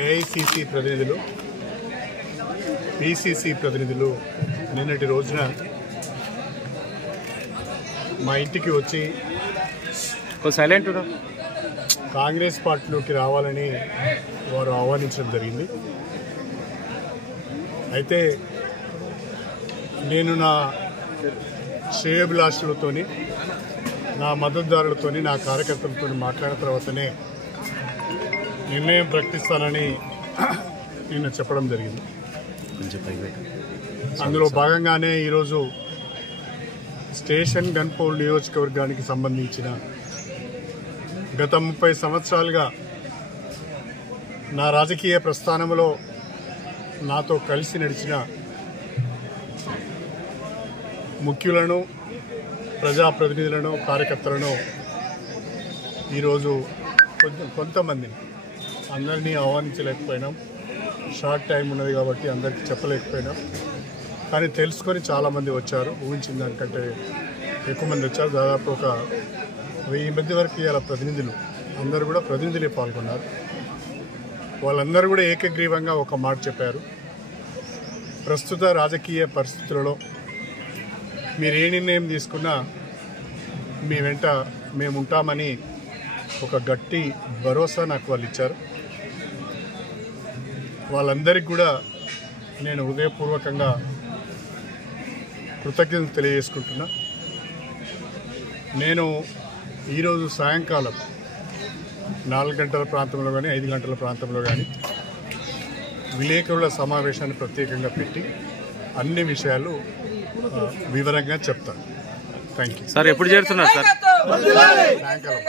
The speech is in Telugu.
ఏఐసిసి ప్రతినిధులు, పిసిసి ప్రతినిధులు నిన్నటి రోజున మా ఇంటికి వచ్చి కాంగ్రెస్ పార్టీలోకి రావాలని వారు ఆహ్వానించడం జరిగింది. అయితే నేను నా శ్రేయోభిలాషులతోని, నా మద్దతుదారులతోని, నా కార్యకర్తలతో మాట్లాడిన తర్వాతనే నిర్ణయం ప్రకటిస్తానని నిన్న చెప్పడం జరిగింది. అందులో భాగంగానే ఈరోజు స్టేషన్ గన్పౌల్ నియోజకవర్గానికి సంబంధించిన గత 30 సంవత్సరాలుగా నా రాజకీయ ప్రస్థానంలో నాతో కలిసి నడిచిన ముఖ్యులను, ప్రజాప్రతినిధులను, కార్యకర్తలను ఈరోజు కొంతమందిని, అందరినీ ఆహ్వానించలేకపోయినాం. షార్ట్ టైం ఉన్నది కాబట్టి అందరికీ చెప్పలేకపోయినాం. కానీ తెలుసుకొని చాలామంది వచ్చారు. ఊహించిన దానికంటే ఎక్కువ మంది వచ్చారు. దాదాపు ఒక 1000 మంది వరకు ఇవాళ ప్రతినిధులు, అందరూ కూడా ప్రతినిధులే పాల్గొన్నారు. వాళ్ళందరూ కూడా ఏకగ్రీవంగా ఒక మాట చెప్పారు. ప్రస్తుత రాజకీయ పరిస్థితులలో మీరు ఏ నిర్ణయం తీసుకున్నా మీ వెంట మేము ఉంటామని ఒక గట్టి భరోసా నాకు వాళ్ళు ఇచ్చారు. వాళ్ళందరికీ కూడా నేను హృదయపూర్వకంగా కృతజ్ఞతలు తెలియజేసుకుంటున్నా. నేను ఈరోజు సాయంకాలం 4 గంటల ప్రాంతంలో కానీ 5 గంటల ప్రాంతంలో కానీ విలేకరుల సమావేశాన్ని ప్రత్యేకంగా పెట్టి అన్ని విషయాలు వివరంగా చెప్తాను. Thank you sir. ఎప్పుడు చేరుతున్నారు సార్? సాయంకాలం.